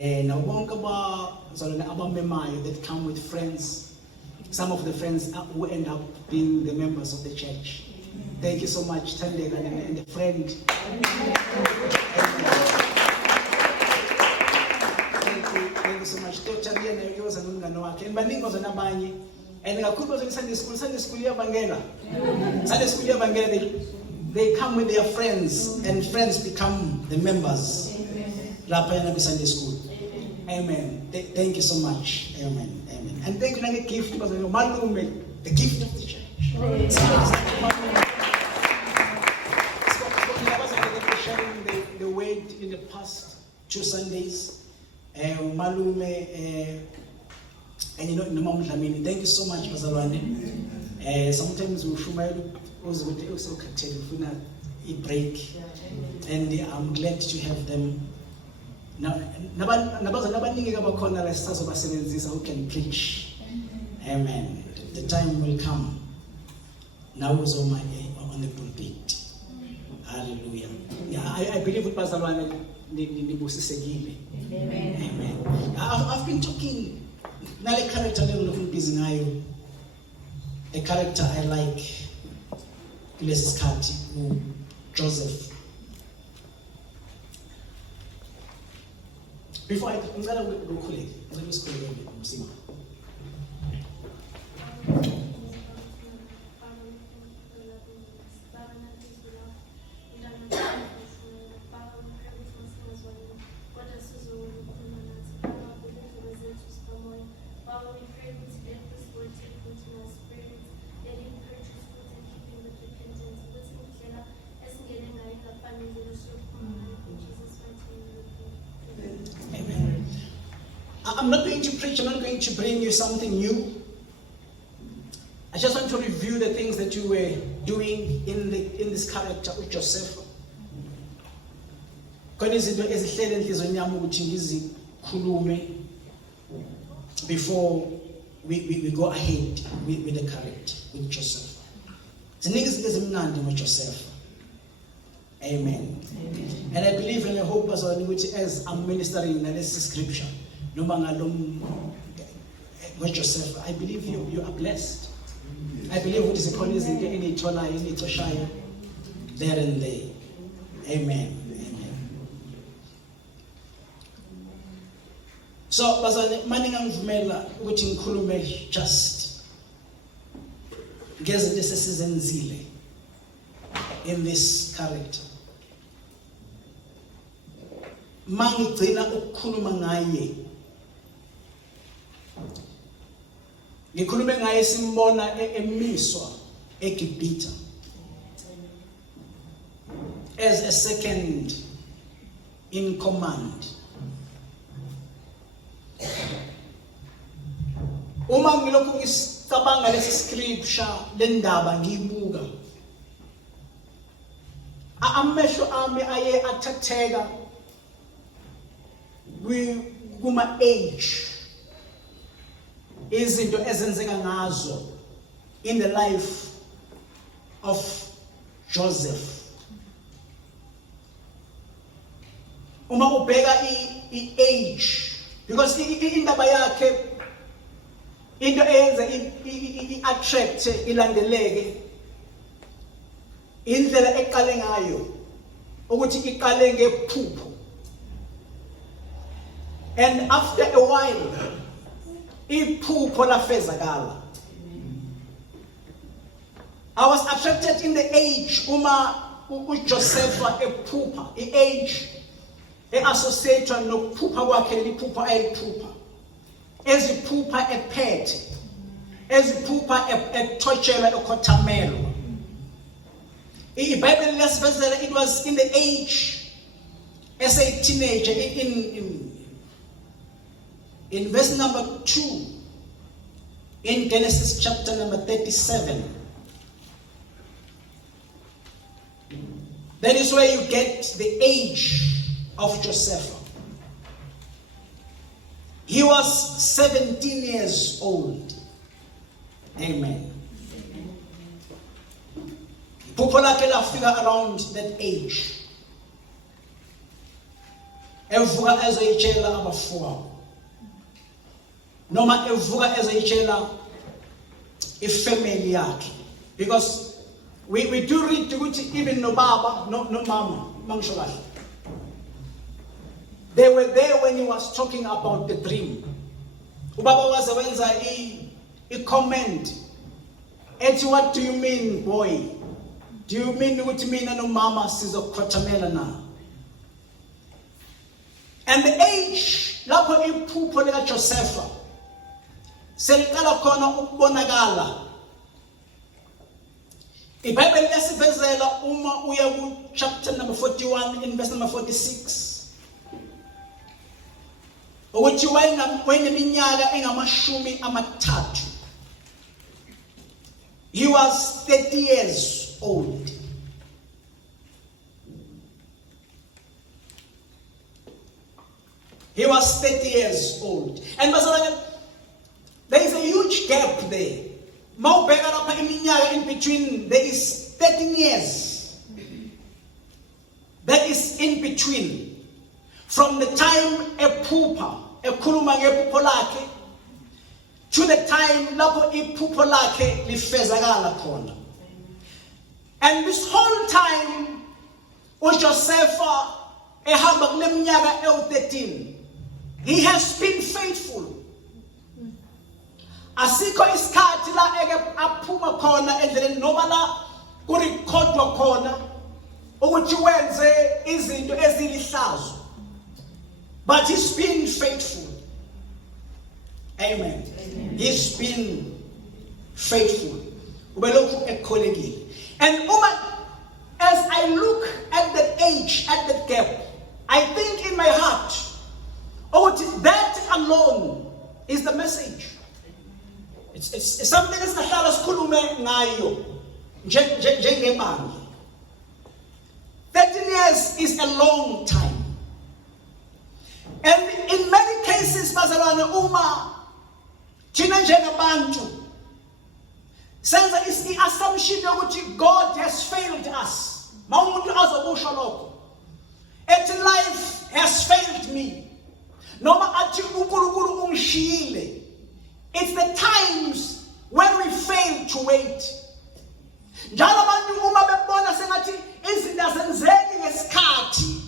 Now, abamemayo that come with friends, some of the friends who end up being the members of the church. Thank you so much, Tandega and the friend. Thank you so much. Dr. Riana, you was a number one. And Banding was a nabani. And I could was in Sunday school, Bangela. Sunday school, Bangela, they come with their friends, and friends become the members. Lapayana Sunday school. Amen. Thank you so much. Amen. Amen. And thank you for the gift, because the gift of the church. Sharing the word in the past 2 Sundays. Malume, and you know, thank you so much, Bazalwane. Sometimes we also a break, and I'm glad to have them. Now, who can preach. Amen. The time will come. Now is on the pulpit. Hallelujah. Yeah, I believe with Pastor Luane. Amen. I've been talking. Now the character level of Bizinayo. The character I like. Joseph. Before I'm going to go quick. Let me scroll a bit. I'm not going to preach, I'm not going to bring you something new. I just want to review the things that you were doing in this character with Joseph. Before we go ahead with the character with Joseph. With Joseph. Amen. And I believe and I hope as I'm ministering in this scripture. With Joseph, I believe you are blessed. I believe what is upon is in Itoshaya, there and there. Amen. Amen. So, Maningang Vumela, which in Kulume just gets this season zile in this character. Mangi Trina Ukulumangaye. Ngikhulume ngaye simbona emiswa eGibhithe as a second in command. Uma ngilokhu ngisicabanga lesi scripture lendaba ngiyibuka, amehlo ami aye athatheka kuma age izinto ezenzeka ngazo in the life of Joseph. Uma ubheka age, because indaba yakhe into eyenza attract ilandeleke indlela eqale ngayo ukuthi iqale ngephupho, and after a while iphupho lafezakala. I was attracted in the age uma uJoseph ephupha, age associated nokuphupha kwakhe, liphupha ayiphupha, eziphupha ephethe, eziphupha ethotshelwa ekhothamelwa. iBhayibheli lesivezela it was in the age as a teenager in verse number 2 in Genesis chapter number 37. That is where you get the age of Joseph. He was 17 years old. Amen. People like figure around that age. evuka ezoyitshela abafowabo noma evuka ezoyitshela ifamily yakhe, because we do read ukuthi even no baba no mama mangisho kahle, they were there when he was talking about the dream. Ubaba waze wenza a comment ethi, what do you mean boy? Do you mean ukuthi mina no mama sizokhothamela na? And the age lapho iphupho lika Josepha seliqala khona ukubonakala. IBhayibheli lesivezela uma uya ku chapter number 41 in verse number 46 ukuthi wayeneminyaka engamashumi amathathu. He was 30 years old. He was 30 years old. And there is a huge gap there. In between, there is 13 years. That is in between. From the time ekhuluma ngephupho lakhe, to the time lapho iphupho lakhe lifezakala khona. And this whole time, uJosepha ehamba kuleminyaka ewu-13, he has been faithful. Asikho isikhathi la eke aphuma khona endleleni noma la kurekhodwa khona ukuthi wenze izinto ezilihlazo, but he's been faithful. Amen. He's been faithful. Ubelokhu ekholekile. And as I look at that age, at that gap, I think in my heart, that alone is the message. It's something that's nahlala sikhulume ngayo njengebandla. 13 years is a long time. And in many cases, bazalwane, uma thina njengabantu senza i-assumption yokuthi God has failed us. Mawumuntu azokusho lokho ethi life has failed me, noma athi uNkulunkulu ungishiyile. It's the times when we fail to wait. Njalo abantu uma bebona sengathi izinto azenzeki ngesikhathi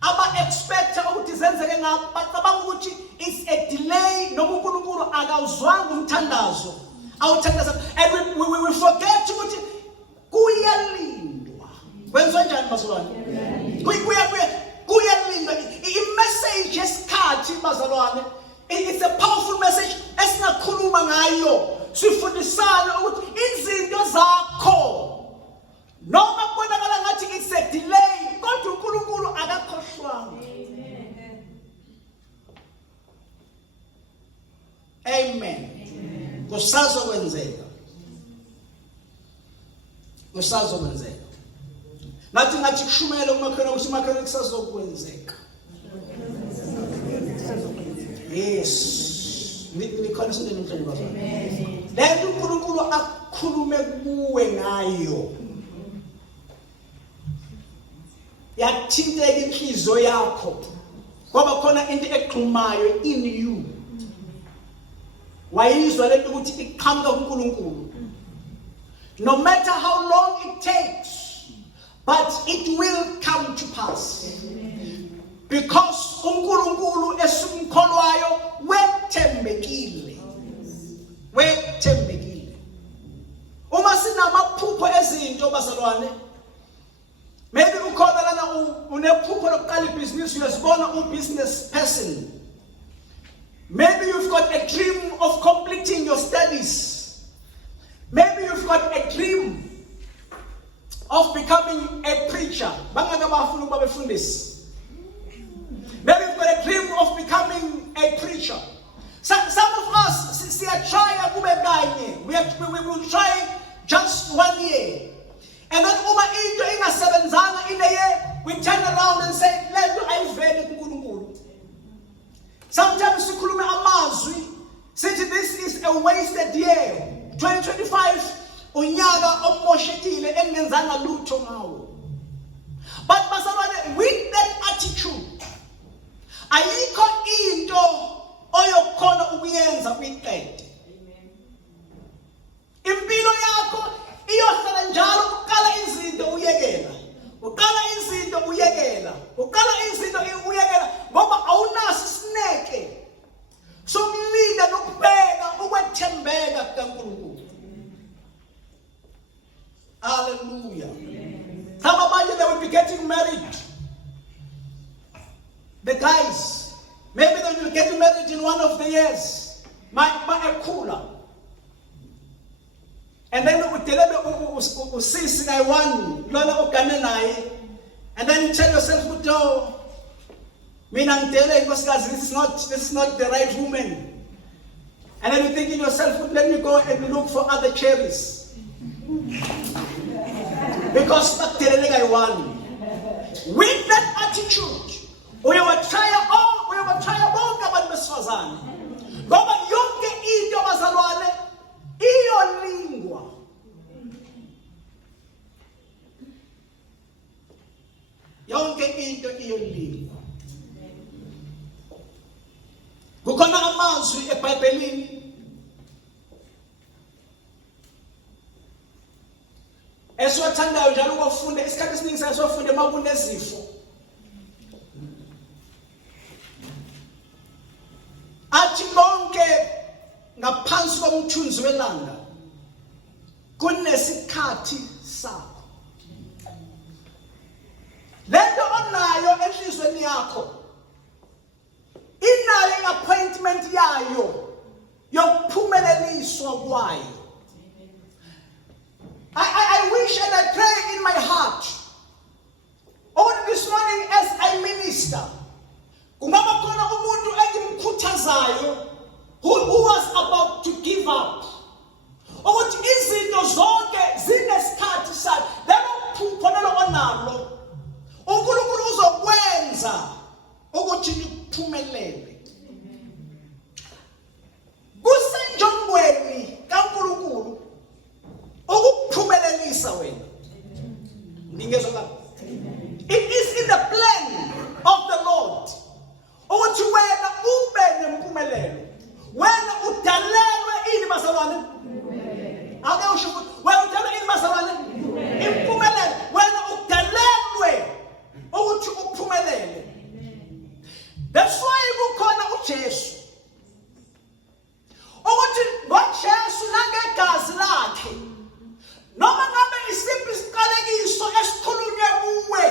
aba-expecta ukuthi zenzeke ngabo, bacabanga ukuthi it's a delay noma uNkulunkulu akawuzwanga umthandazo awuthandaza. And we forget ukuthi kuyalindwa. Kwenziwa njani bazalwane? Kuyalindwa. I-message yesikhathi bazalwane, it's a powerful message esinakhuluma ngayo. Sifundisana ukuthi izinto zakho noma kubonakala ngathi it's a delay, kodwa uNkulunkulu akakhohlwanga. Amen. Kusazokwenzeka. Ngathi kushumela umakhona ukuthi umakhona kusazokwenzeka. Yes. Nikhona sonke namhlanje bazalwane. Lento uNkulunkulu akhulume kuwe ngayo yathinteka inhliziyo yakho, ngoba khona into eqhumayo in you. Wayizwa lento ukuthi iqhamuka kuNkulunkulu. No matter how long it takes, but it will come to pass. Because uNkulunkulu esumkholwayo wethembekile. Uma sinamaphupho ezinto bazalwane, maybe ukhona lana unephupho lokuqala ibhizinisi, uyasibona business person. Maybe you've got a dream of completing your studies. Maybe you've got a dream of becoming a preacher. Maybe you've got a dream of becoming a preacher. Some of us, we will try just 1 year. And then in a year, we turn around and say, sometimes this is a wasted year. 2025, but with that attitude, ayikho into oyokhona ukuyenza uyiqede. Impilo yakho iyohlala njalo uqala izinto uyekela. Uqala izinto uyekela. Uqala izinto uyekela ngoba awunaso isineke sokulinda nokubheka ukwethembeka kukaNkulunkulu. Hallelujah. Some of you, they will be getting married. The guys, maybe they will get married in one of the years. My cooler. And then we tell one, and then you tell yourself, no, this is not the right woman. And then you think in yourself, let me go and look for other cherries. Because with that attitude, we will try bonke abantu besifazane. Ngoba yonke into bazalwane iyolingwa. Yonke into iyolingwa. Kukhona amazwi eBhayibhelini esiwathandayo njalo ukufunda isikhathi esiningi siyafunde makunezifo. Athi bonke ngaphansi komthunzi welanga kunesikhathi sakho. Lento onayo enhlizweni yakho inayo i-appointment yayo yokuphumeleliswa kwayo. I wish and I pray in my heart, oh, this morning as I minister, kungaba khona umuntu engimkhuthazayo who was about to give up. Ukuthi izinto zonke zinesikhathi sayo. Lelo phupho lelo onalo, uNkulunkulu uzokwenza ukuthi liphumelele. Kusenjongweni kaNkulunkulu ukuphumelelisa wena. Ngingezwe kahle. It is in the plan of the Lord ukuthi wena ube nempumelelo. Wena udalelwe ini bazalwane? Ake usho ukuthi wena udalelwe ini bazalwane? Impumelelo. Wena udalelwe ukuthi uphumelele. That's why kukhona uJesu. Ukuthi ngoJesu nangegazi lakhe noma ngabe isiphi isiqalekiso esikhulunywe kuwe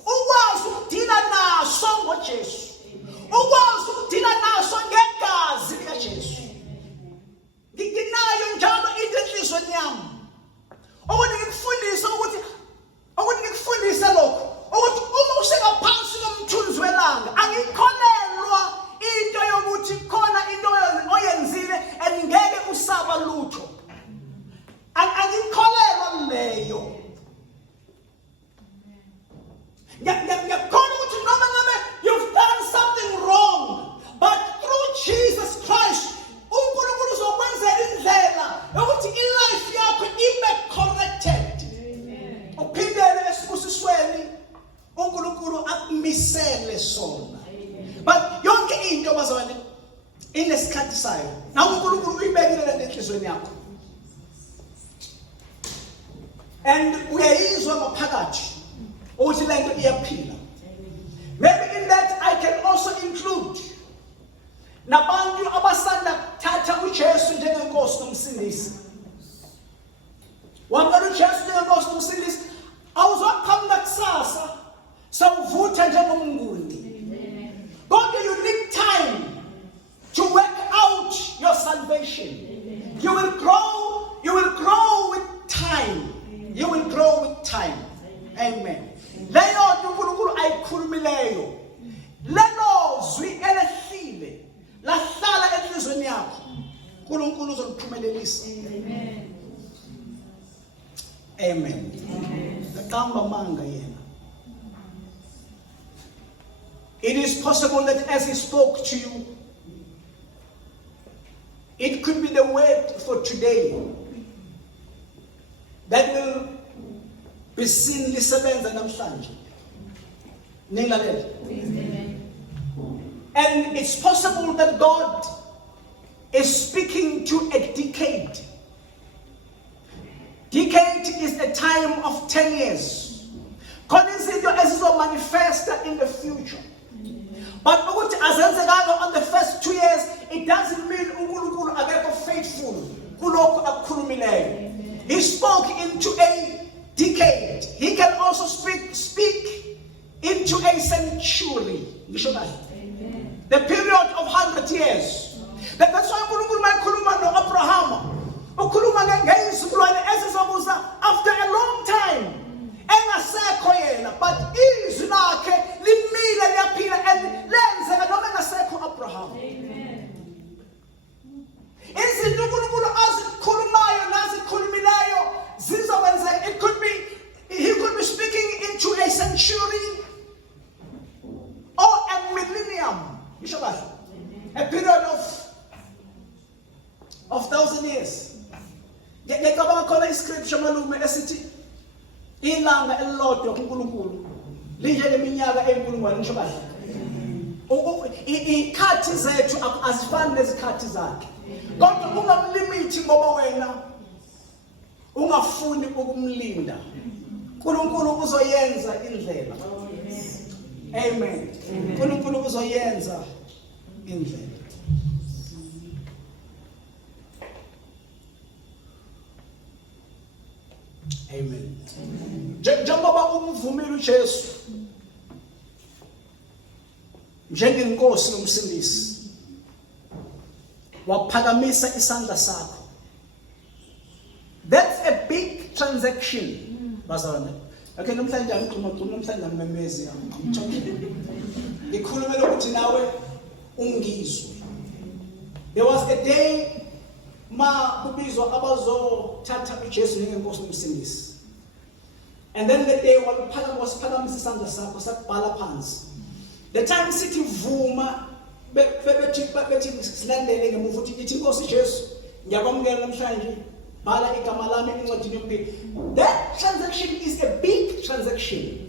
ukwazi ukudila naso ngoJesu. Ukwazi ukudila naso ngegazi likaJesu. Nginayo njalo into enhlizweni yami. Ukuthi ngikufundise lokho. Ukuthi uma usengaphansi komthunzi welanga angikholelwa into yokuthi khona into oyenzile engeke usaba lutho. Angikholelwa leyo. Ngiyakholwa ukuthi noma ngabe you've done something wrong, but through Jesus Christ uNkulunkulu uzokwenza indlela yokuthi ilife yakho ibe corrected. Uphindele esibusisweni uNkulunkulu akumisele sona. But yonke into bazalwane inesikhathi sayo. Na uNkulunkulu uyibekile le enhlizweni yakho. And uyayizwa ngaphakathi ukuthi lento iyaphila. Maybe in that I can also include nabantu abasanda kuthatha uJesu njengenkosi nomsindisi. Wamukela uJesu njengenkosi nomsindisi, awuzoqhamuka kusasa sawuvutha njengomnguni. God, you need time to work out your salvation. You will grow with time. You will grow with time. Amen. Leyo uNkulunkulu ayikhulumileyo. Lelo zwi elehlile lahlala enhlizweni yakho. uNkulunkulu uzoliphumelelisa. Amen. Amen. Ngaqamba manga yena. It is possible that as he spoke to you, it could be the word for today that will be seen lisebenza namhlanje. Nilalela. Amen. And it's possible that God is speaking to a decade. Decade is a time of 10 years. God is manifest in the future. But on the first 2 years, it doesn't mean uNkulunkulu akekho faithful. He spoke into a decade. He can also speak into a century. The period of 100 years. That's why uNkulunkulu mayikhuluma noAbraham. Ukhuluma ngezizukulwane ezizobuza after a long time. Engasekho yena, but izwi lakhe limile liyaphila and lenzeka noma engasekho Abraham. Izinto uNkulunkulu azikhulumayo nazikhulumileyo zizokwenzeka. It could be, he could be speaking into a century or a millennium. A period of 1,000 years. Ngicabanga khona iscripture malume esithi ilanga elilodwa kuNkulunkulu linjengeminyaka eyinkulungwane ngisho kahle. Ikhathi zethu azifani nezikhathi zakhe. Kodwa ungamlimiti ngoba wena ungafuni ukumlinda. uNkulunkulu uzoyenza indlela. Amen. uNkulunkulu uzoyenza indlela. Amen. Njengoba umvumile uJesu njengenkosi nomsindisi, waphakamisa isandla sakho. That's a big transaction. Bazalwane. Okay, namhlanje angiqhuma namhlanje amemezi ngikhulumela ukuthi nawe ungizwe. There was a day ma kubizwa abazothatha uJesu njengenkosi nomsindisi. And then the day wasiphakamisa isandla sakho sakubhala phansi. The time sithi vuma bethi silandele ngemuva ukuthi ithi inkosi Jesu ngiyakwamukela namhlanje bhala igama lami encwadini yompilo. That transaction is a big transaction.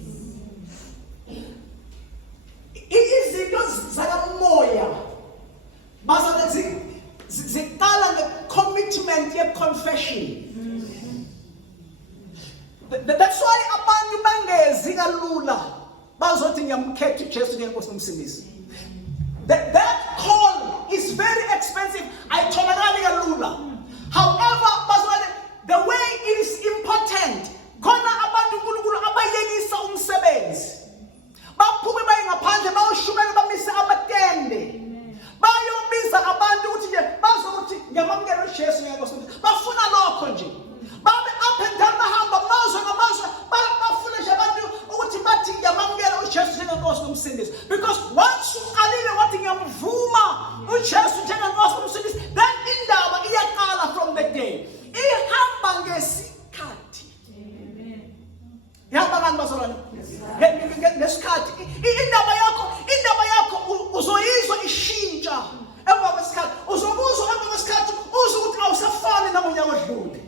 Izinto zakamoya bazalethi ziqala nge-commitment ye-confession. That's why abantu bangezi kalula bazothi ngiyamkhetha uJesu njengenkosi nomsindisi. That call is very expensive. Ayitholakali kalula. However, bazalwane, the way it is important, khona abantu uNkulunkulu abayekisa umsebenzi. Baphume baye ngaphandle bayoshumela bamise amatende. Bayobiza abantu ukuthi nje bazokuthi ngiyamamukela uJesu njengenkosi nomsindisi. Bafuna lokho nje. Babe up and down bahamba amazwe ngamazwe bafuna nje abantu ukuthi bathi ngiyamamukela uJesu njengenkosi nomsindisi. Because once uqalile wathi ngiyamvuma uJesu njengenkosi nomsindisi, then indaba iyaqala from the day. Ihamba ngesikhathi. Ihamba ngani bazalwane? Ngesikhathi. Indaba yakho uzoyizwa ishintsha emva kwesikhathi. Uzobuzwa emva kwesikhathi uzwe ukuthi awusafani nangonyaka odlule.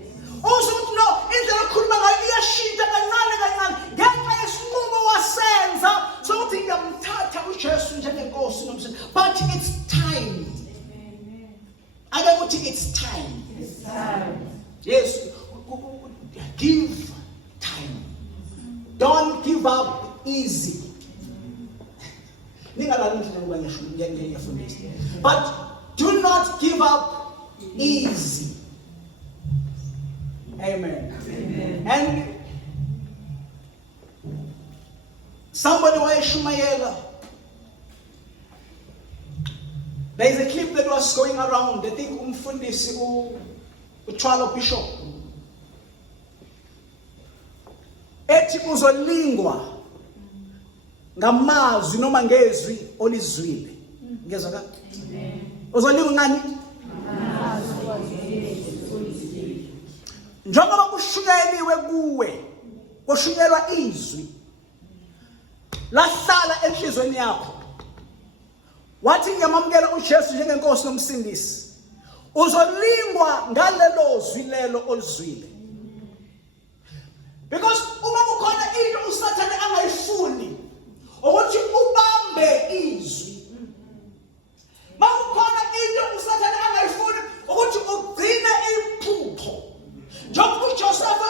Uzwe ukuthi no, indlela okhuluma ngayo iyashintsha kancane ngenxa yesinqumo wasenza sokuthi ngiyamthatha uJesu njengenkosi nomsindisi. But it's time. Ake kuthi it's time. It's time. Yes, give time. Don't give up easy. But do not give up easy. Amen. Amen. And somebody wayeshumayela. There is a clip that was going around. I think umfundisi uThwala Bishop ethi uzolingwa ngamazwi noma ngezwi olizwile. Ngezwa ka? Uzolingwa ngani? Njengoba kushukeliwe kuwe, kushunyelwa izwi lahlala enhlizweni yakho, wathi ngiyamamukela uJesu njengenkosi nomsindisi, uzolingwa ngalelo zwi lelo olizwile. Because uma kukhona into uSathane angayifuni ukuthi ubambe izwi Mawukhona into usathane angayifuni ukuthi ugcine iphupho. Njengoba uJoseph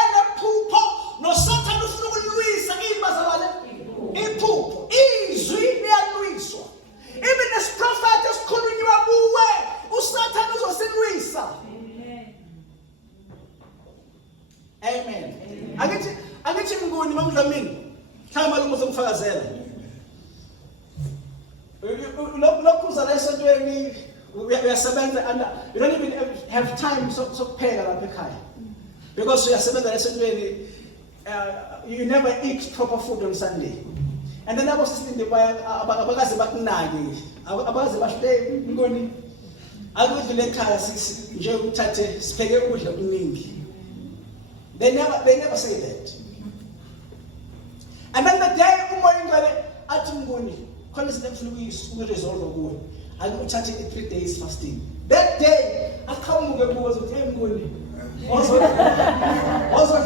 enephupho noSathane ufuna ukulwisa imbazalwane iphupho. Izwi liyalwiswa. Even as prophet esikhulunywa kuwe uSathane uzosilwisa. Amen. Angithi nguni mamdlamini. Khama lo muzongifakazela. Lokhu uzala esontweni uyasebenza and you don't even have time sokupheka lapha ekhaya. Because uyasebenza esontweni you never eat proper food on Sunday. And then abosisinde abakaze bakunaki. Abakaze bashite ngoni. Akudlule ekhaya nje uthathe sipheke ukudla okuningi. They never say that. And then the day umoya ingcwele athi ngoni khona izinto ufuna ukuresolve kuwe. Akuthathe 3 days fasting. That day aqhamuke kuwe uzothi hey ngoni. Also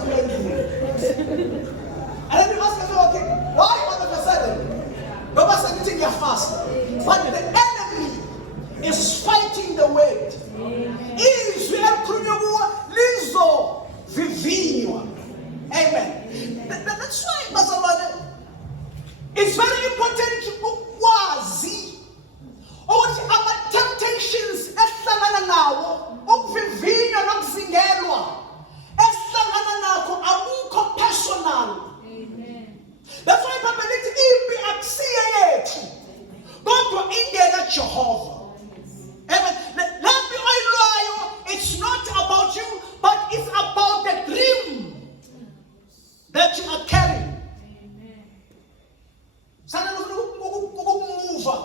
feel and then you ask yourself, okay, why all of a sudden? Because I'm eating your fast. But the enemy is fighting the word. Israel lizo vivinywa. Amen. That's why, Pastor, it's very important to ukwazi ukuthi ama-temptations esihlangana nawo ukuvivinywa nokuzingelwa esihlangana nakho akukho personal. That's why Bible lithi impi akusiye yethu kodwa ingeka Jehova. Amen. Lempi oyilwayo, it's not about you but it's about the dream that you are carrying. Sana ukumuva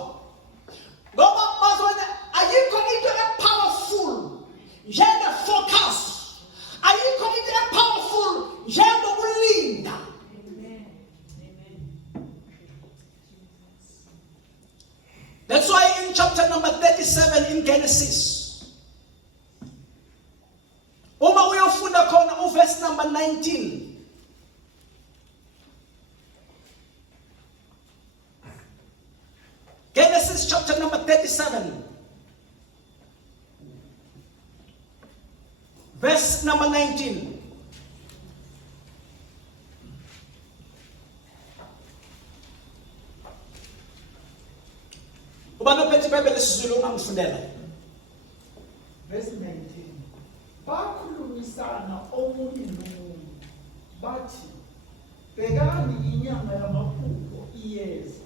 ngoba bazona ayikho into powerful njenge focus, ayikho into powerful njengokulinda. That's why in chapter number 37 in Genesis, uma uyofunda khona verse number 19. Genesis chapter number 37. Verse number 19. Ubana phethe iBhayibheli lesizulu ungangifundela. Verse 19. Bakhulumisana omunye nomunye bathi bhekani inyanga yamaphupho iyeza.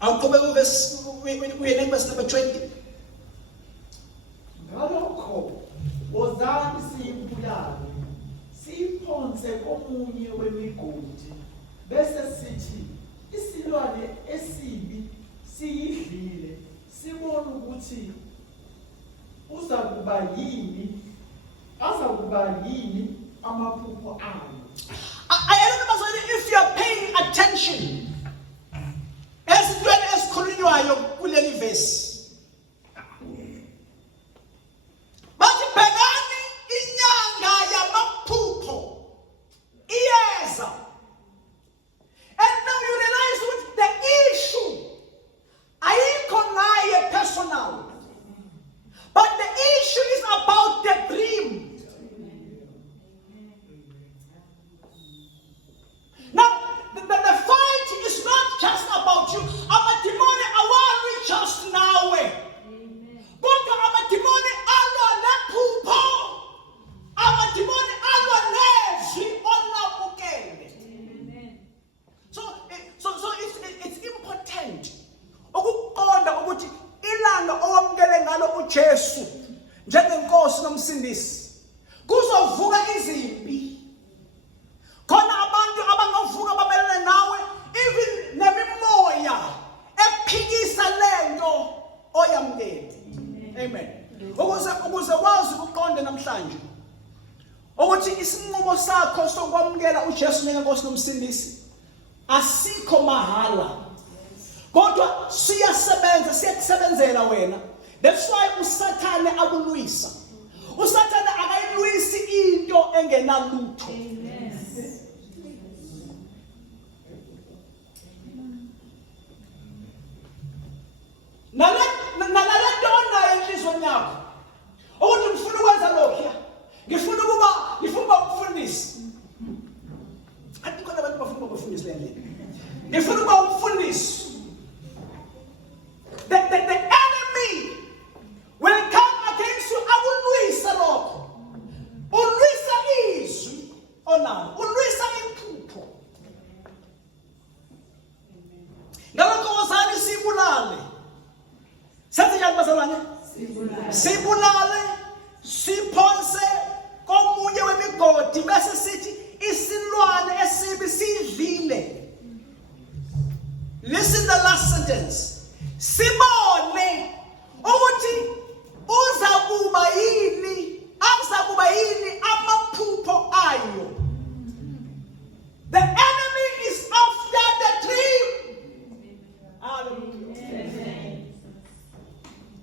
Awuqhubeka uye verse number 20. Ngalokho wozani siyimbulale siyiphonse komunye wemigodi bese sithi isilwane esibi siyidlile sibone ukuthi azakuba yini amaphupho ayo. I don't know if you are paying attention esintweni esikhulunywayo kuleli verse. Bathi bhekani inyanga yamaphupho iyeza. And now you realize what the issue ayikho ngaye personal, but the issue is about the dream. Now the fight is not just about you. Amadimoni awari just nawe. Kodwa amadimoni alwa lephupho. Amadimoni alwa nezwi olabukele. So it's important ukuqonda ukuthi ilanga owamukele ngalo uJesu njengenkosi nomsindisi kuzovuka izimpi. Khona abantu abangavuka babelane nawe even nemimoya ephikisa lento oyamukele. Amen. Ukuze wazi ukuqonda namhlanje ukuthi isinqumo sakho sokwamukela uJesu njengenkosi nomsindisi asikho mahala. Kodwa siyakusebenzela wena. That's why uSathane akulwisa. uSathane akayilwisi into engenalutho. nalalento onayo enhlizweni yakho. Ukuthi ngifuna ukwenza lokho. Ngifuna ukuba umfundisi. Athi khona abantu bafuna ukuba umfundisi lendlela. Ngifuna ukuba umfundisi. The enemy will come against you. Awulwisa lokho. Ulwisa izwi onalo. Ulwisa iphupho. Ngalokho wozani sibulale. Senze njani bazalwane? Sibulale, siphonse komunye wemigodi bese sithi isilwane esibi sidlile. Listen the last sentence. Sibone ukuthi uzakuba yini amaphupho ayo. The enemy is after the dream. Hallelujah.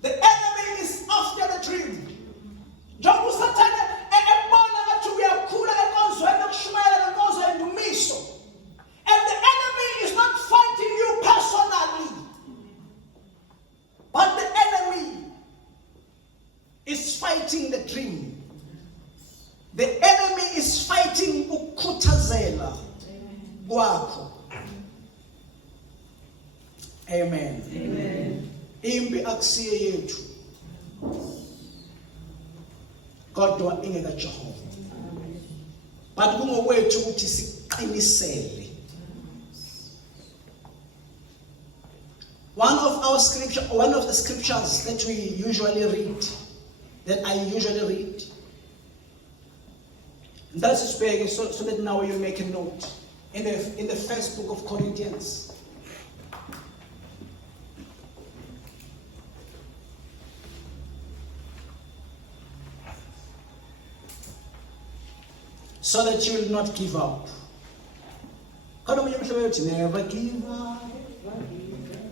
The enemy is after the dream. Njengoba usathane ebona ngathi uyakhula enkonzweni yokushumayela nenkonzo yendumiso. And the enemy is not fighting you personally. But the enemy is fighting the dream. The enemy is fighting ukukhuthazela kwakho. Amen. Amen. Impi akusiye yethu. Kodwa ingeka Jehova. But kungokwethu ukuthi siqinisele. One of the scriptures that we usually read, that I usually read, and that's big, so that now you make a note in the first book of Corinthians. So that you will not give up. Never give up.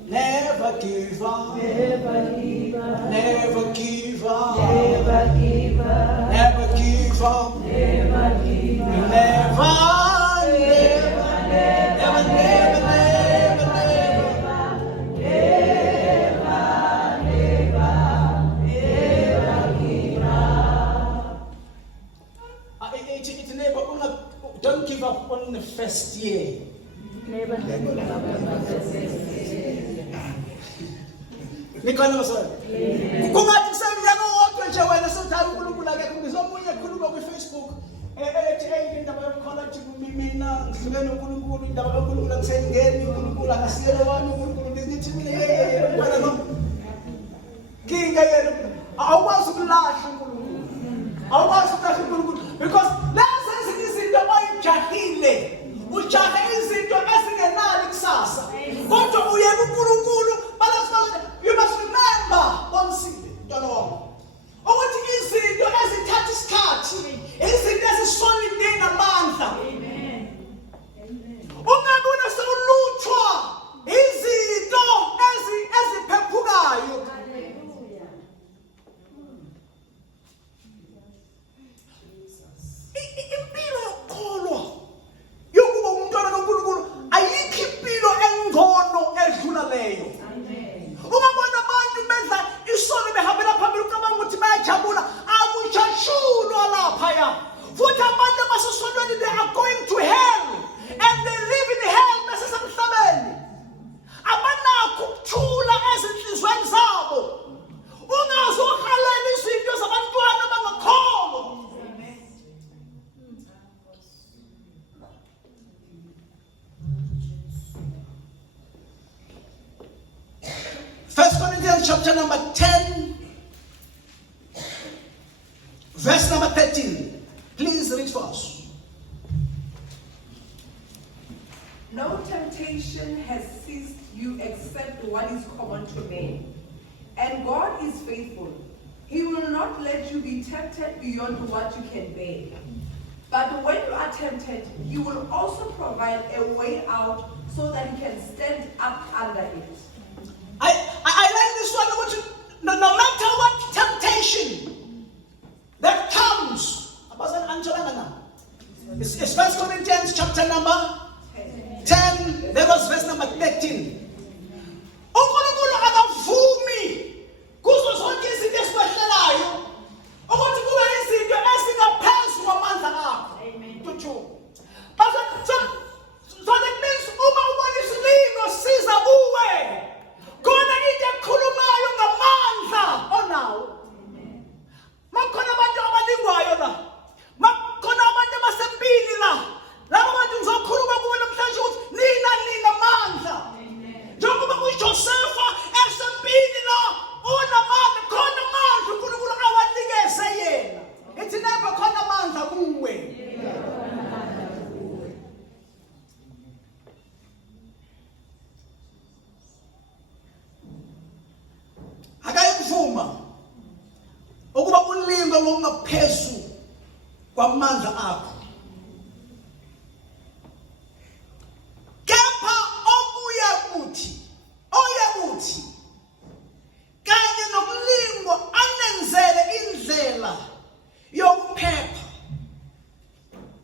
Never give up. Never give up. Never give up. Never give up. Never give up. Never give up. Never, never, never, don't give up on the first year. Never give up on the first year. Nikhona msana. Kungathi semnyaka wodwa nje wena sothanda uNkulunkulu akekho ngizomunye ekhuluma kwiFacebook ethi indaba yokukhona ukuthi mina ngifike noNkulunkulu indaba kaNkulunkulu angisengeni uNkulunkulu akasiyele wami uNkulunkulu ngithi mina ngibona lo kinga yena awukwazi ukulahla uNkulunkulu. Awukwazi ukulahla uNkulunkulu because lezi izinto oyijahile ujahe izinto ezingenalo ikusasa. Kodwa uyeka uNkulunkulu you must remember one thing, ukuthi izinto ezithatha isikhathi, izinto ezisolide namandla. Amen. Ungabe unasoluthwa izinto eziphephukayo. Hallelujah. Impilo yokukholwa yokuba umntwana kaNkulunkulu ayikho impilo engcono edlula leyo. Ungabona abantu benza isono behambela phambili ucabanga ukuthi bayajabula akujashulwa laphaya. Futhi abantu abasesonweni they are going to hell and they live in hell besesemhlabeni. Abanakho ukuthula ezinhlizweni zabo. Ungazohalela izinto zabantwana abangakholwa. First Corinthians chapter number 10, verse number 13. Please read for us. No temptation has seized you except what is common to men. And God is faithful. He will not let you be tempted beyond what you can bear. But when you are tempted, He will also provide a way out so that you can stand up under it. I like this one. No matter what temptation that comes, it's 1 Corinthians chapter number 10, that was verse number 13. uNkulunkulu akavumi ngiyavuma ukuba ulingwe ngokungaphezu kwamandla akho. Kepha oyakuthi kanye nokulingwa anenzele indlela yokuphepha,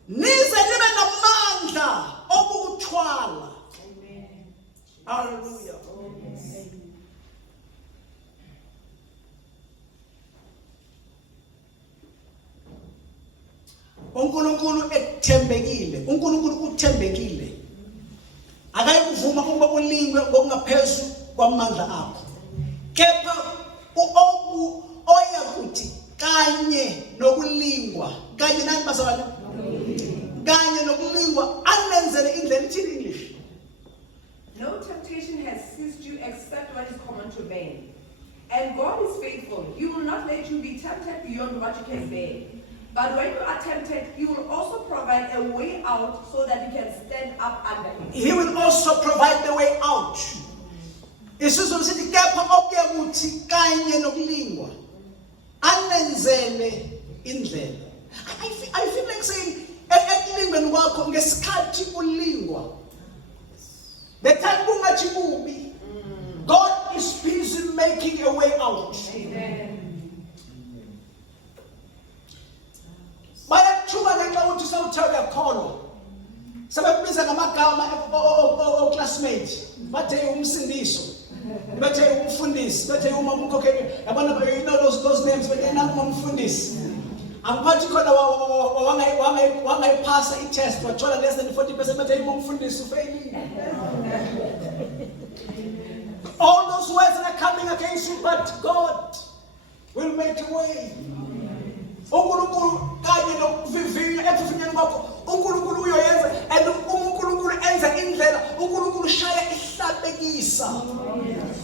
nize nibe namandla okuthwala. Hallelujah. uNkulunkulu ethembekile, uNkulunkulu uthembekile. Akayikuvuma ukuba ulingwe ngokungaphezu kwamandla akho. Kepha oyakuthi kanye nokulingwa, kanye nani bazalwane? Kanye nokulingwa anenzele indlela ithini English. No temptation has seized you except what is common to man. And God is faithful. He will not let you be tempted beyond what you can bear. But when you are tempted, He will also provide a way out so that you can stand up under it. He will also provide the way out. Isizulu sithi kepha okuyakuthi kanye nokulingwa anenzele indlela. I feel like saying ekulingweni kwakho ngesikhathi ulingwa, the time kungathi kubi, God is busy making a way out. Amen. Bayathuka ngenxa ukuthi sawuthola yakholwa. Sebebiza ngamagama classmate. Bathe umsindiso. Bathe umfundisi. Bathe umamukhokheli. Yabona you know those names bathe umfundisi. Angiphathi khona wangayiphasa i-test wathola less than 40% bathe umfundisi ufeyilile. All those words that are coming against you, but God will make a way. uNkulunkulu kanye nokuvivinya ekuvinyeni kwakho uNkulunkulu uyoyenza, and uNkulunkulu enza indlela, uNkulunkulu shaya ihlabekisa.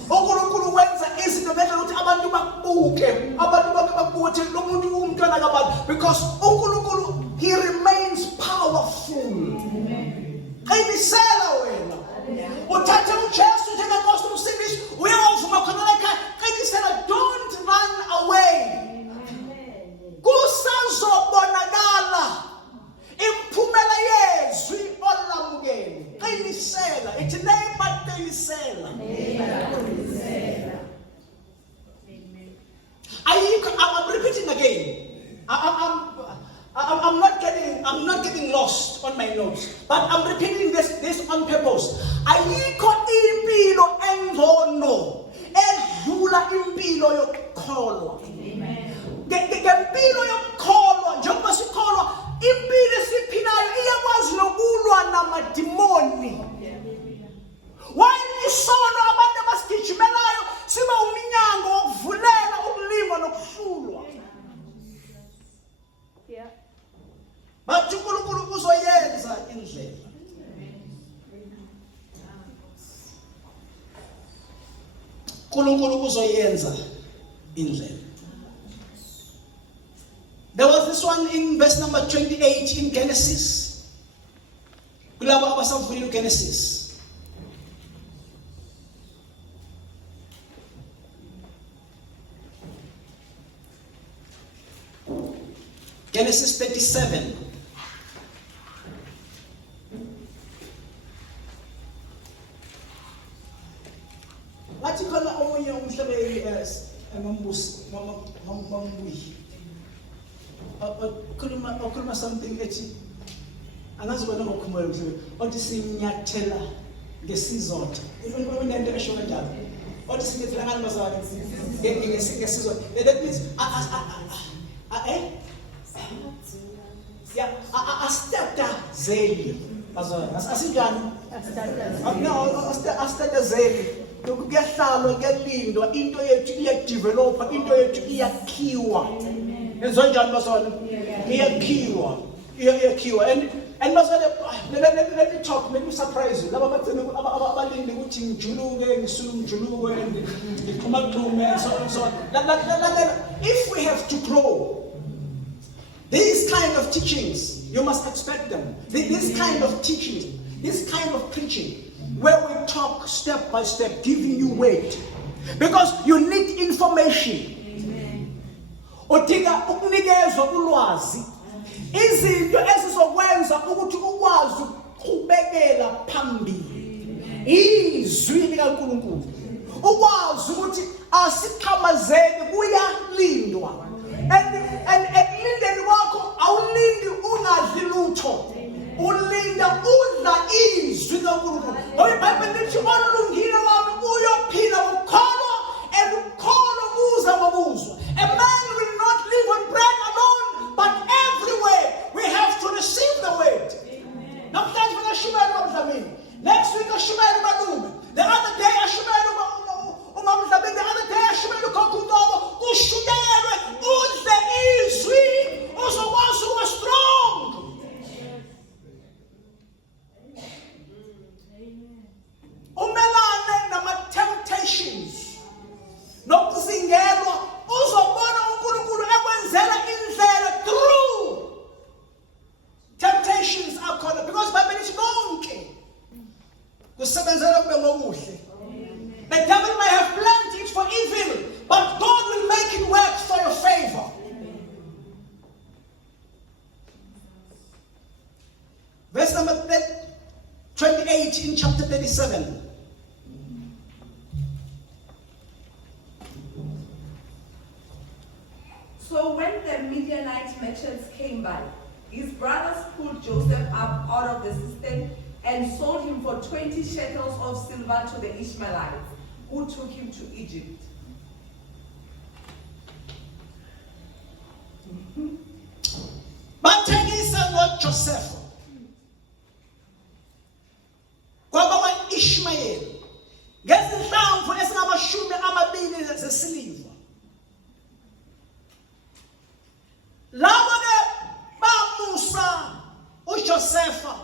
uNkulunkulu wenza izinto ngendlela ukuthi abantu bakubuke, abantu bakubuke lo muntu umntwana kaBaba, because uNkulunkulu He remains powerful. Qinisela wena uthathe uJesu njengenkosi nomsindisi uyawuvuma khona la ekhaya. Qinisela, don't run away. Kusazobonakala imphumela yezwi olamukele. Qinisela, ithi neighbor qinisela. I'm repeating again. I'm not getting lost on my notes, but I'm repeating this on purpose. Ayikho impilo engcono edlula impilo yokukholwa. Ngempilo yokukholwa, njengoba sikholwa, impilo esiphilayo iyakwazi nokulwa namadimoni. While isono abantu abasigijimelayo siba uminyango wokuvulela ukulingwa nokuhlulwa. But uNkulunkulu uzoyenza indlela. uNkulunkulu uzoyenza indlela. There was this one in verse number 28 in Genesis. Kulabo abasavulile uGenesis. Genesis 37. Wathi khona omunye umhlabeli emambusi mambuyi. Ukhuluma something ethi angazi bona ngokhumula mhlawumbe othi sinyathela ngesizotha. Unento esho kanjalo. Othi sinyathela ngani bazalwane? Ngesizotha. That means astata zeli bazalwane. Asinjani? Astata zeli. Kuyahlalwa kuyalindwa into yethu iyadevelopa, into yethu iyakhiwa. Enzonjani bazalwane? Iyakhiwa. And let me talk, let me surprise you. Laba bathina abalindi ukuthi ngijuluke ngisulu and ngiqhuma so. If we have to grow, these kind of teachings, you must expect them. This kind of teaching, this kind of preaching, where we talk step by step, giving you weight. Because you need information. udinga ukunikezwa ulwazi, izinto ezizokwenza ukuthi ukwazi ukuqhubekela phambili, izwi likaNkulunkulu, ukwazi ukuthi asiqhamazeli kuyalindwa, and ekulindeni kwakho awulindi ungadli lutho, ulinda udla izwi likaNkulunkulu. Ngoba iBhayibheli lithi olungile wami uyophila ngokukholwa, and ukukholwa kuza ngokuzwa. A man will not live on bread alone, but everywhere we have to receive the word. Namhlanje ngiyashumayela uMdlamini, next week ashumayela uMalume, the other day ashumayela uMamdlamini, the other day ashumayela uKhokhuntobo. Kushuyelwe udle izwi uzokwazi ukuba strong. Umelane nama-temptations nokuzingelwa, uzobona uNkulunkulu ekwenzela indlela through temptations akhona, because iBhayibheli lithi konke kusebenzela kube ngokuhle. The devil may have planned it for evil, but God will make it work for your favor. Verse number 28 in chapter 37. So when the Midianite merchants came by, his brothers pulled Joseph up out of the cistern and sold him for 20 shekels of silver to the Ishmaelites, who took him to Egypt. Bathengisa ngoJoseph kwaba Ishmayeli ngezinhlamvu ezingama-20 zesiliva. Labo-ke bamusa uJosepha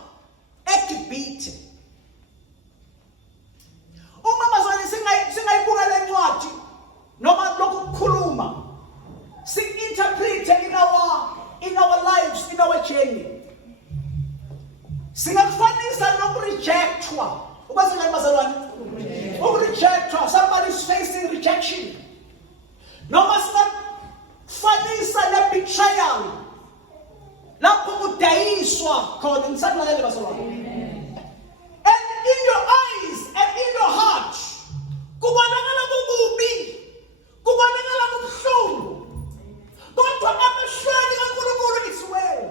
eGibhithe. Uma bazalwane singayibuka le ncwadi noma lokhu kukhuluma, si-interprete in our lives, in our journey, singakufanisa nokurejectwa. Ukwazi ngani bazalwane? Ukurejectwa, somebody is facing rejection. Noma singakufanisa ne-betrayal, lapho udayiswa khona. Ngisakulalele bazalwane. And in your eyes and in your heart kubonakala kukubi, kubonakala kubuhlungu, kodwa emehlweni kaNkulunkulu it's well.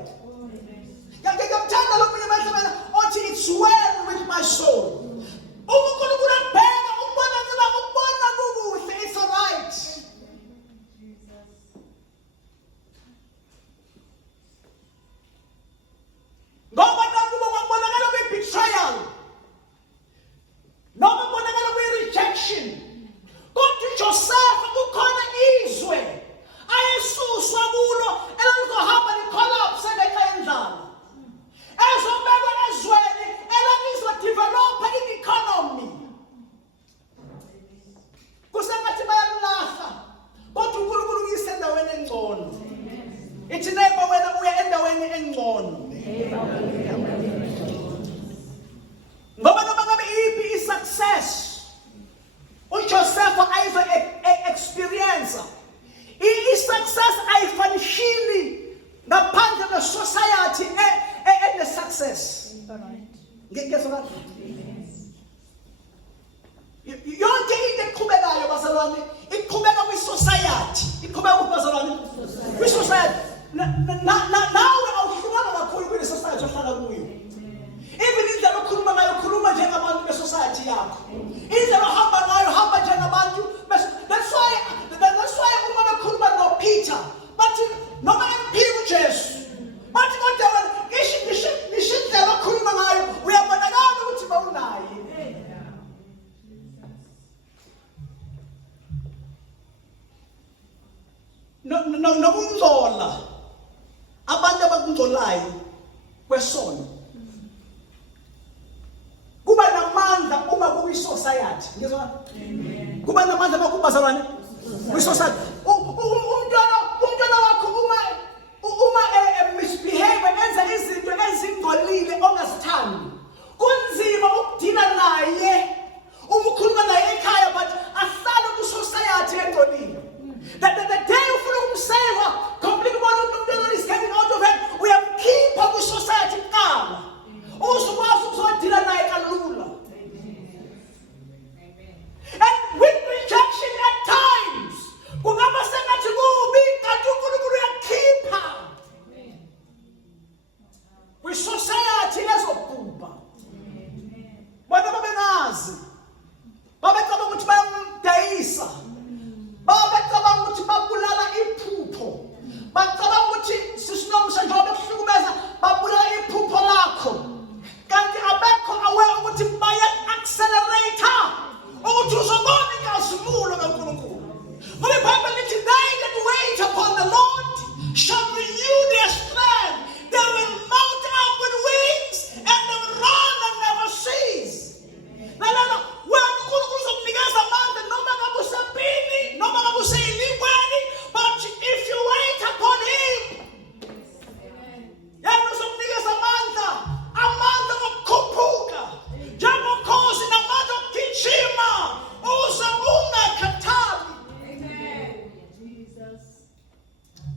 Ngiyamthanda lo mina manje othi it's well with my soul. uNkulunkulu abheka ukubona kukuhle, it's all right. Ngoba nakuba kubonakala kwi-betrayal noma kubonakala kwi-rejection, kodwa uJoseph kukhona izwe ayesuswa kulo elalizohamba licollapse ngenxa yendlala, ezobekwa ezweni elalizodevelopha i-economy. Kusengathi bayalilahla, kodwa uNkulunkulu uyise endaweni engcono. Ithi neighbor, wena uya endaweni engcono. Ngoba noma ngabe iphi i-success uJoseph ayizo-experience, i-success ayifanishili ngaphandle kwe-society ene-success. Ngiyezwa kahle? Yonke into eqhubekayo bazalwane iqhubeka kwi-society, iqhubeka kubazalwane kwi-society. Nawe awuhlukanga kakhulu kule society ohlala kuyo. Even indlela okhuluma ngayo, khuluma njengabantu be-society yakho. Indlela ohamba ngayo, hamba njengabantu. That's why uma bekhuluma noPeter bathi noma emphika uJesu, bathi kodwa wena ngisho indlela okhuluma ngayo uyabonakala ukuthi bawunaye. Nokungcola, abantu abakungcolayo kwesono kuba namandla uma kuyi-society. Ngizwa? Kuba namandla uma kubazalwane kwi-society. Umntwana wakho uma misbehave, enza izinto ezingcolile ongazithandi, kunzima ukudila naye uma ukhuluma naye ekhaya, but ahlale ku-society engcolile. The day ufuna ukumseva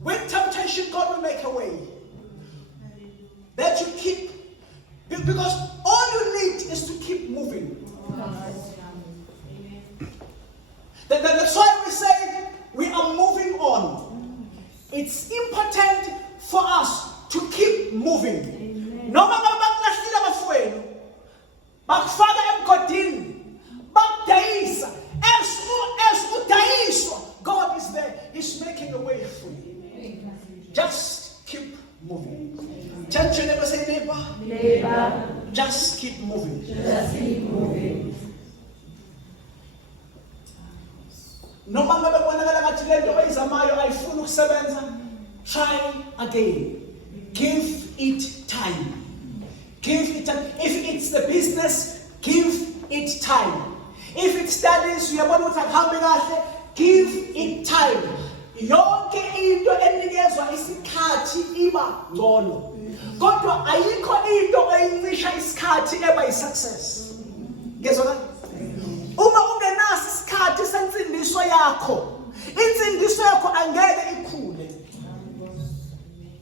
With temptation, God will make a way. That you keep, because all you need is to keep moving. That's why we say we are moving on. It's important for us to keep moving. No matter what, bakufaka emgodini, bakudayisa, as God is there. He's making a way for you. Just keep moving. Tell your neighbor, say neighbor. Just keep moving. Just keep moving. Noma ngabe kubonakala ngathi lento oyizamayo ayifuni ukusebenza, try again. Give it time. Give it time. If it's the business, give it time. If it's studies, uyabona ukuthi akuhambi kahle, give it time. Yonke into enikezwa isikhathi iba ngcono. Kodwa ayikho into oyincisha isikhathi eba yisuccess. Ngezwe uma ungenaso isikhathi sensindiso yakho, insindiso yakho angeke ikhule.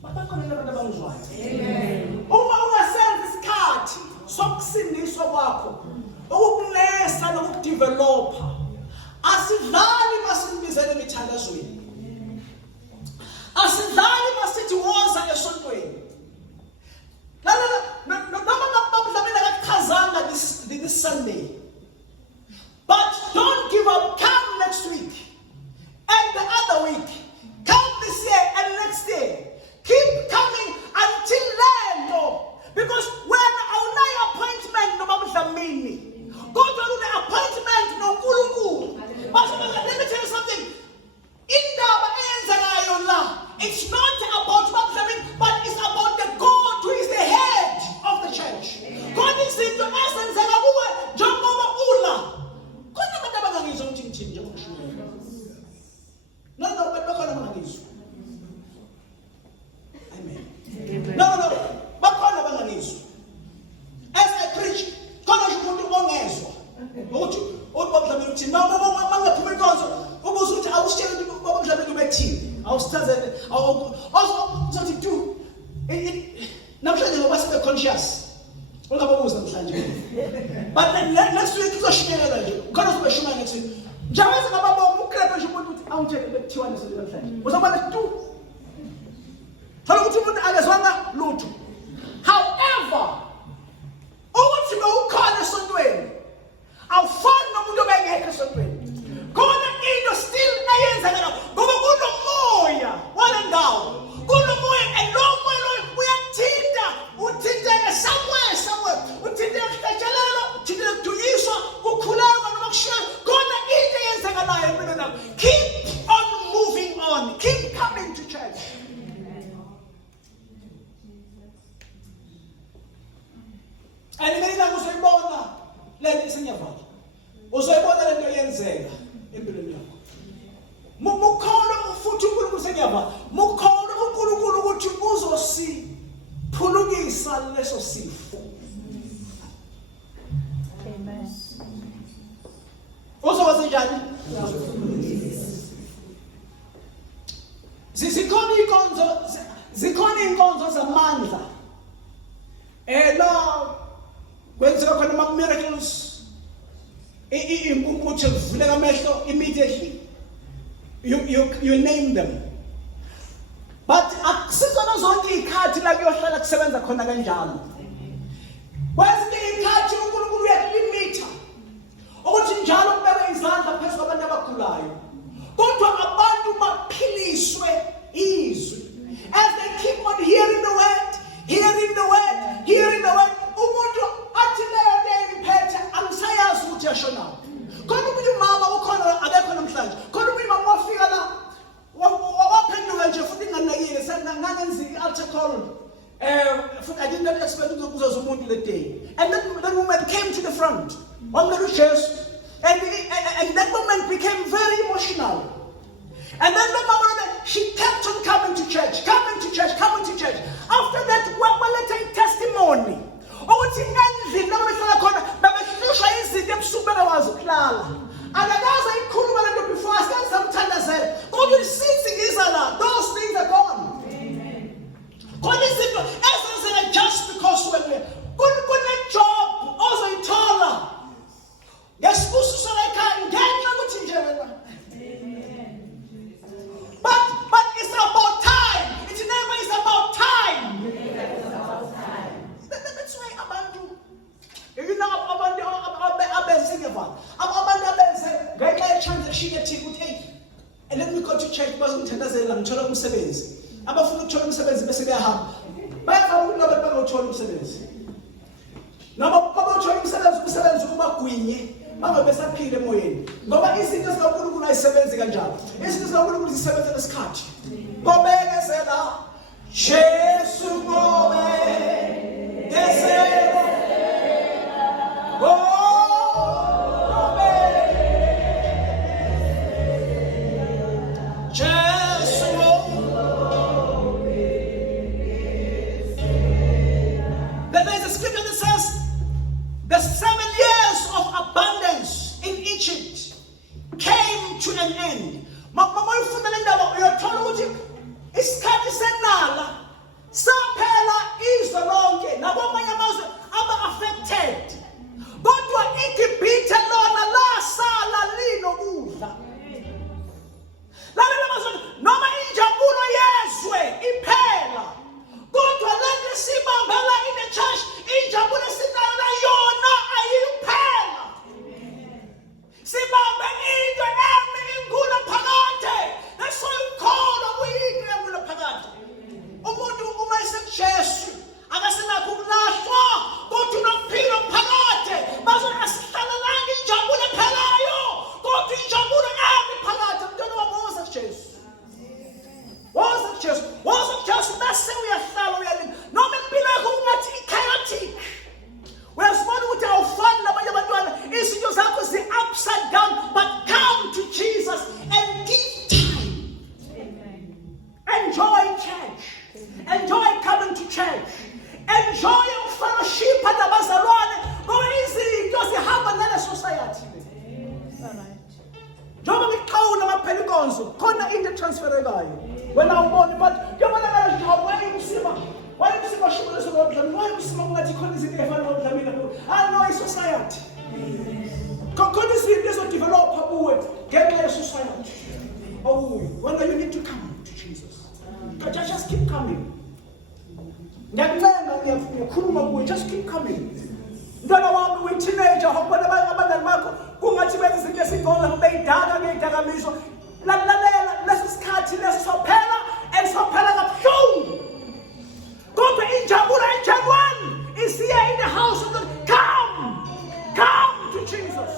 Bakhona abantu abangizwayo. Amen. Uma ungasenza isikhathi sokusindiswa kwakho, ukukulesa nokudevelopa, asidlali masibizele emithandazweni. Asidlali masithi woza esontweni. This Sunday. But don't give up. Come next week. And the other week. Come this year and next year. Keep coming until then, Lord. Because when our appointment, no Mami, go to the appointment, no Kuluku. But let me tell you something. It's not about Mami, but it's about the God who is the head of the church. God is in the essence of Amen. No. As I preach, conscious. But then next week, you go God of the next week. James Baba Mukrebe Jumuntu awuthe Tiwana namhlanje. Uzobona tu. Thola ukuthi umuntu akezwanga lutho. However, ukuthi bewukhona esontweni, awufani nomuntu obengekho esontweni. Khona into still ayenzakala ngoba kunomoya wale ndawo. Kunomoya and lo moya lo uyathinta, uthinteke somewhere. Uthinteke kuhlatshelelo, uthinteke kuduyiswa, kukhuleka noma kushaya. Khona into eyenzakalayo empilweni yakho. Keep on moving on. Keep coming to church. And mina uzoyibona lento isenyavala. Uzoyibona lento yenzeka empilweni yakho. Mukhona futhi uNkulunkulu senyavala. Mukhona uNkulunkulu ukuthi uzosiphulukisa leso sifo. Amen. Uzokwazi njani? Zikhona inkonzo zamandla. La kwenzeka khona ama miracles. Ukuthi kuvuleka amehlo immediately. You name them. But akusizona zonke ikhathi la kuyohlala kusebenza khona kanjalo. Kwezinye ikhathi uNkulunkulu uyalimita ukuthi njalo kubekwe izandla phezu kwabantu abagulayo. Kodwa abantu baphiliswe izwi. As they keep on hearing the word, umuntu athi leyo nto imphethe angisayazi ukuthi yashona. Kodwa umuntu mama ukhona akekho namhlanje. Kodwa umuntu mama wafika la waphenduka nje futhi nganakile sengangenza i-altar call. I did not expect to go to umuntu that day. And that woman came to the front. One little chest. And that moment became very emotional. And then the mama, she kept on coming to church. After that, one later testimony. Ukuthi endlini labehlala khona babehlushwa izinto ebusubela wazi ukulala. Akakaza ikhuluma lento before asenza umthandazelo. Kodwa sitting check bazongithandazela ngithola umsebenzi. Abafuna ukuthola umsebenzi bese beyahamba. Bayafuna ukuthi abantu bangawuthola umsebenzi. Noma babothola umsebenzi ubagwinye bangabe besaphila emoyeni. Ngoba izinto zikaNkulunkulu ayisebenzi kanjalo. Izinto zikaNkulunkulu zisebenza lesikhathi. Ngobekezela Jesu ngobekezela. There's a scripture that says the 7 years of abundance in Egypt came to an end. Mama ndaba uyathola ukuthi isikhathi senala saphela izwe lonke nakwamanye amazwe aba-affected. Kodwa iGibhithe lona lasala linokudla. Lalela bazona noma injabulo yezwe iphela. Kodwa lento sibambela in the church injabulo sinayo yona ayiphela. Sibambe into emi inkulu phakade. That's why we call kuyinto enkulu phakade. Umuntu uma eseJesu akasenakho ukulahlwa kodwa unokuphila phakade. Bazona asihlalelanga injabulo ephelayo kodwa injabulo emi phakade. Mntwana wami woseJesu. WoseJesu bese uyahlala uyalima. Noma impilo yakho ungathi i-chaotic. Uyasibona ukuthi awufani nabanye abantwana. Izinto zakho zi-upside down. But come to Jesus and give time. Enjoy church. Enjoy coming to church. Enjoy fellowship nabazalwane. Ngoba izinto zihamba nale society. Njengoba ngiqhawula amaphelikonzo khona into transferekayo. Wena ubona but yabonakala nje wayemsima shimo lesolodlami wayemsima ungathi khona izinto efana nodlamini I know i-society. Khona izinto ezodevelopha kuwe ngenxa ye-society. Oh, when you need to come to Jesus. Just keep coming. Ngiyakucenga ngiyakhuluma kuwe, just keep coming. Mntwana wami uyi-teenager hokubona abangani bakho kungathi benza izinto esingona beyidaka ngeyidakamizwa. Lalela lesi sikhathi lesi sophela and sophela kabuhlungu. Kodwa injabulo engenuine is here in the house of God. Come to Jesus.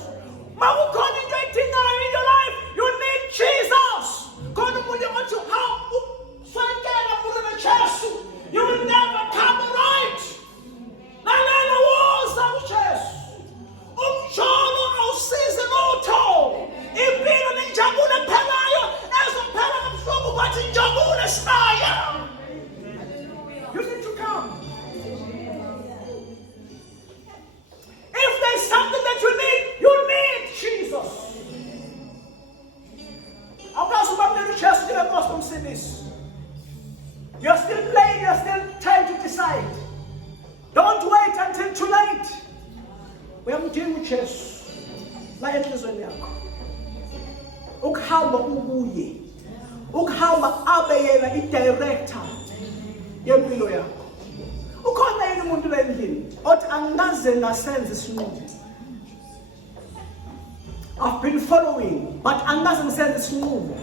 Makukhona into edingayo in your life, you need Jesus. Khona umuntu othi fakela kulo Jesu, you will never come right. Lalela woza uJesu. Umjolo awusize lutho. Impilo nenjabulo ephelayo ezophela kabuhlungu bathi injabulo esinayo. You need to come. If there's something that you need Jesus. Awukazi ubambelela uJesu njengenkosi nomsindisi. You're still playing, you're still trying to decide. Don't wait until too late. Uyamdinga uJesu la enhlizweni yakho. Ukuhamba ubuye. Ukuhamba abe yena i-director yempilo yakho. Ukhona yini umuntu la endlini othi angikaze ngasenza isinqumo. I've been following but angikaze ngisenze isinqumo.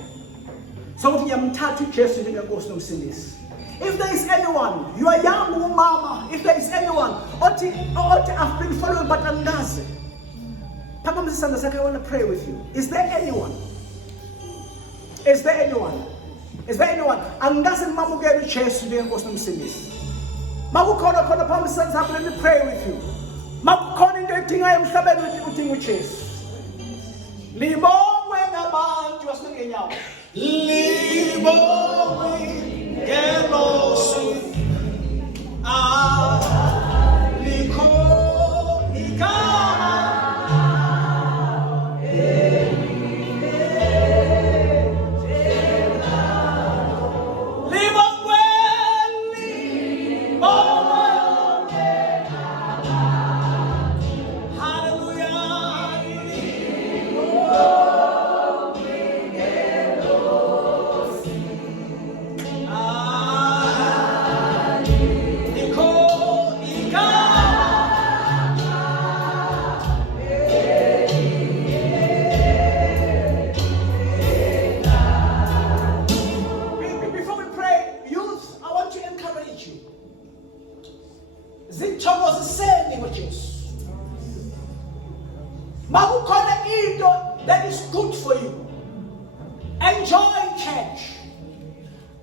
So ukuthi ngiyamthatha uJesu njengenkosi nomsindisi. If there is anyone, you are young mama, if there is anyone othi I've been following but angikaze. Phakamisa isandla sakho, I want to pray with you. Is there anyone? Is there anyone? Angikaze ngimamukele uJesu njengenkosi nomsindisi. Makukhona khona phambi kwami sakho, let me pray with you. Makukhona into edingayo emhlabeni udinga uJesu. Libongwe ngabantu asingenyawo. Libongwe ngelosi. Likho igama.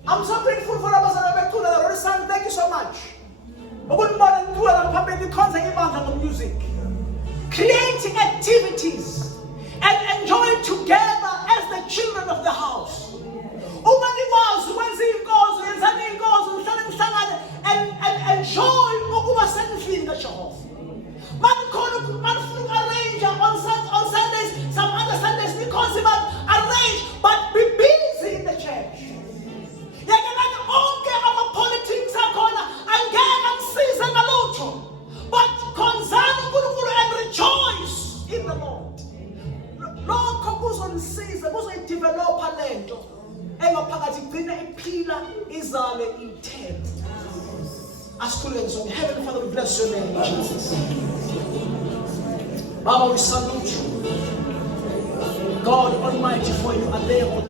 I'm so grateful for abazali becula. Lord son, thank you so much. Ukubona ngicula ngaphambili ikhonza ibandla ngomusic. Creating activities and enjoy together as the children of the house. Uma nikwazi ukwenza inkonzo, yenzani inkonzo, nihlale nihlangane and enjoy ukuba sendlini kaJehova. Manikhona manifuna arrange on Sundays, some other Sundays because arrange, but be busy in the church. Yakelani onke ama-politics akhona angeke amsize ngalutho, but khonzani uNkulunkulu and rejoice in the Lord. Lokho kuzonisiza, kuzoyidevelopha lento engaphakathi igcina iphila izale ithemba. Asikhuleke sonke. Heavenly Father, we bless your name, Jesus. Baba, we salute you. God Almighty, for you are there.